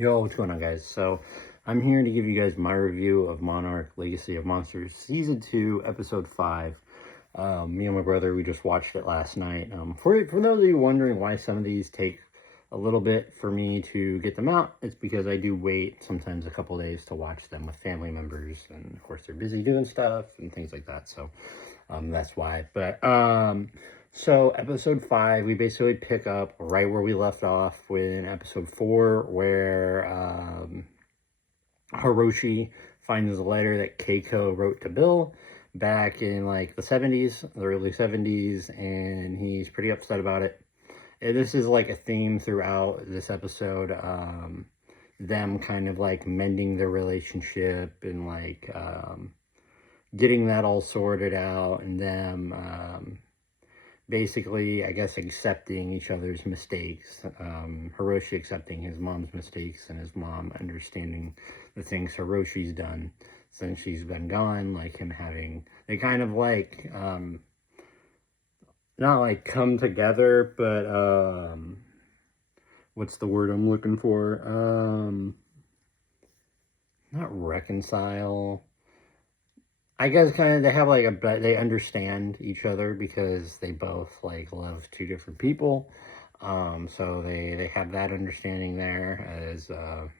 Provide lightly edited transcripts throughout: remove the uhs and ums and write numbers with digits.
Yo, what's going on, guys? So, I'm here to give you guys my review of Monarch Legacy of Monsters Season 2, Episode 5. Me and my brother, we just watched it last night. For those of you wondering why some of these take a little bit for me to get them out, it's because I do wait sometimes a couple days to watch them with family members. And, of course, they're busy doing stuff and things like that. So, that's why. But, so, episode 5, we basically pick up right where we left off in episode 4, where Hiroshi finds a letter that Keiko wrote to Bill back in, like, the 70s, the early 70s, and he's pretty upset about it. And this is, like, a theme throughout this episode, them kind of, like, mending their relationship and, like, getting that all sorted out, and them, basically, I guess, accepting each other's mistakes. Hiroshi accepting his mom's mistakes and his mom understanding the things Hiroshi's done since she's been gone. Like him having, they kind of like, not like come together, but, what's the word I'm looking for? Not reconcile. I guess kind of they have like they understand each other because they both like love two different people. So they have that understanding there as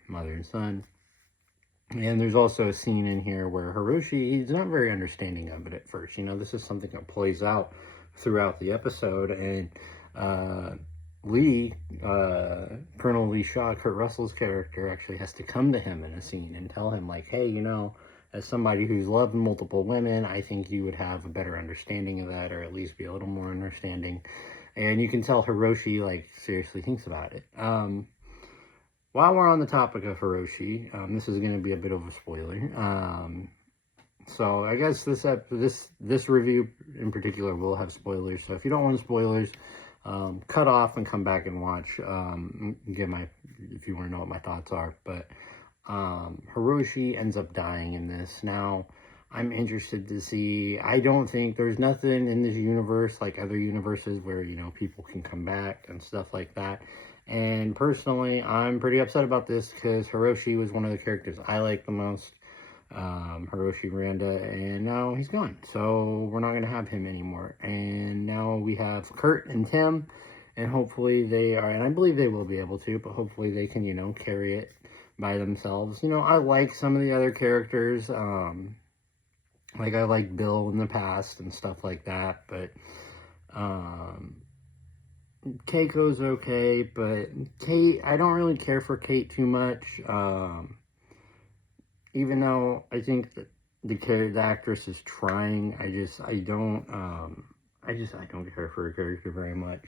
mother and son. And there's also a scene in here where Hiroshi, he's not very understanding of it at first. You know, this is something that plays out throughout the episode. And Colonel Lee Shaw, Kurt Russell's character, actually has to come to him in a scene and tell him like, hey, you know, as somebody who's loved multiple women, I think you would have a better understanding of that, or at least be a little more understanding. And you can tell Hiroshi, like, seriously thinks about it. While we're on the topic of Hiroshi, this is going to be a bit of a spoiler. So I guess this review in particular will have spoilers. So if you don't want spoilers, cut off and come back and watch. If you want to know what my thoughts are, but. Hiroshi ends up dying in this. Now, I'm interested to see, I don't think there's nothing in this universe like other universes where, you know, people can come back and stuff like that. And personally, I'm pretty upset about this because Hiroshi was one of the characters I liked the most. Hiroshi Miranda, and now he's gone. So we're not going to have him anymore. And now we have Kurt and Tim, and hopefully they are, and I believe they will be able to, but hopefully they can, you know, carry it by themselves. You know, I like some of the other characters, like I like Bill in the past and stuff like that, but Keiko's okay, but Kate, I don't really care for Kate too much, even though I think that the actress is trying. I don't care for her character very much.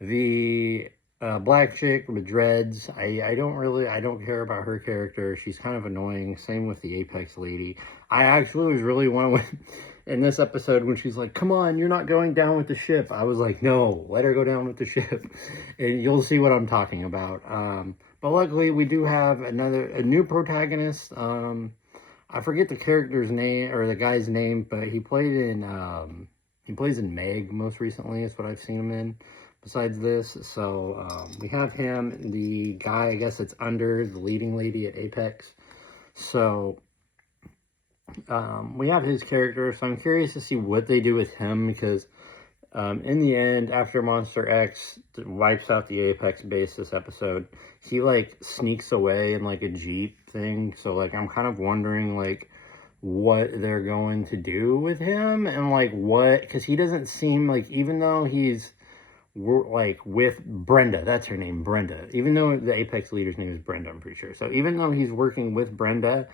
The black chick with dreads, I don't care about her character. She's kind of annoying. Same with the Apex lady. I actually was really one in this episode when she's like, come on, you're not going down with the ship. I was like, no, let her go down with the ship. And you'll see what I'm talking about. But luckily we do have a new protagonist. I forget the character's name or the guy's name, but he plays in Meg most recently is what I've seen him in. Besides this, so we have him, the guy, I guess it's under the leading lady at Apex. So we have his character, so I'm curious to see what they do with him, because in the end, after Monster X wipes out the Apex base this episode, he like sneaks away in like a Jeep thing. So like I'm kind of wondering like what they're going to do with him, and like what, because he doesn't seem like, even though he's like with Brenda, that's her name, Brenda, even though the Apex leader's name is Brenda, I'm pretty sure. So even though he's working with Brenda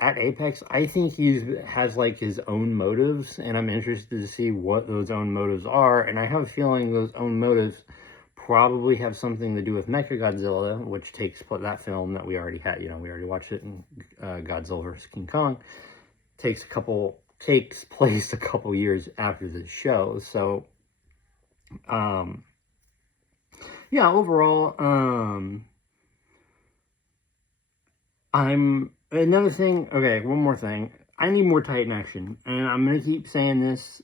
at Apex, I think has like his own motives, and I'm interested to see what those own motives are. And I have a feeling those own motives probably have something to do with Godzilla, which takes that film that we already had, you know, we already watched it in Godzilla vs. King Kong, takes place a couple years after the show. So yeah, overall, another thing, okay, one more thing. I need more Titan action, and I'm going to keep saying this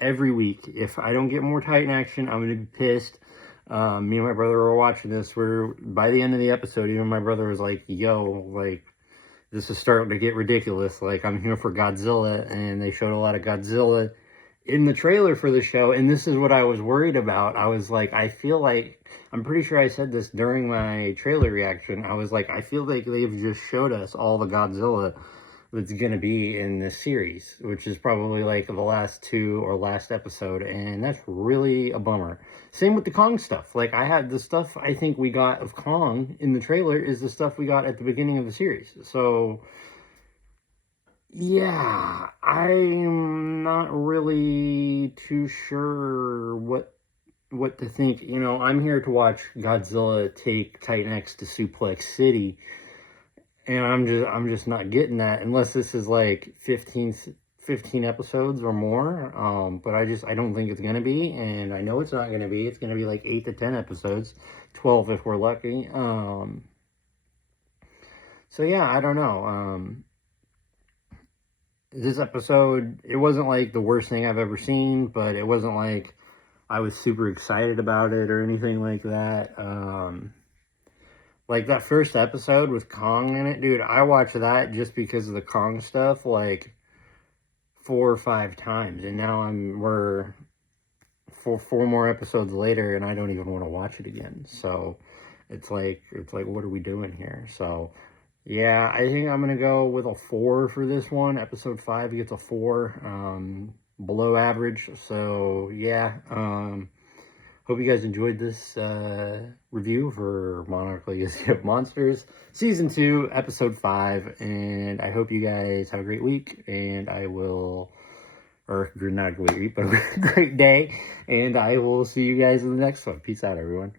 every week. If I don't get more Titan action, I'm going to be pissed. Me and my brother were watching this. By the end of the episode, even my brother was like, yo, like, this is starting to get ridiculous. Like, I'm here for Godzilla, and they showed a lot of Godzilla in the trailer for the show, and this is what I was worried about. I was like, I feel like, I'm pretty sure I said this during my trailer reaction. I was like, I feel like they've just showed us all the Godzilla that's going to be in this series, which is probably like the last two or last episode, and that's really a bummer. Same with the Kong stuff. Like, I had the stuff I think we got of Kong in the trailer is the stuff we got at the beginning of the series. So, yeah, I'm not really too sure what to think. You know, I'm here to watch Godzilla take Titan X to Suplex City, and I'm just not getting that unless this is like 15 episodes or more. But I don't think it's gonna be, and I know it's not gonna be. It's gonna be like 8 to 10 episodes, 12 if we're lucky. So yeah, I don't know. This episode, it wasn't like the worst thing I've ever seen, but it wasn't like I was super excited about it or anything like that. Like that first episode with Kong in it, dude, I watched that just because of the Kong stuff like 4 or 5 times, and now we're 4 more episodes later, and I don't even want to watch it again. So it's like what are we doing here? So yeah, I think I'm gonna go with a 4 for this one. Episode 5 gets a 4, below average. So yeah, hope you guys enjoyed this review for Monarch Legacy of Monsters, Season 2, Episode 5, and I hope you guys have a great week, and I will, or not a great week, but a great day, and I will see you guys in the next one. Peace out, everyone.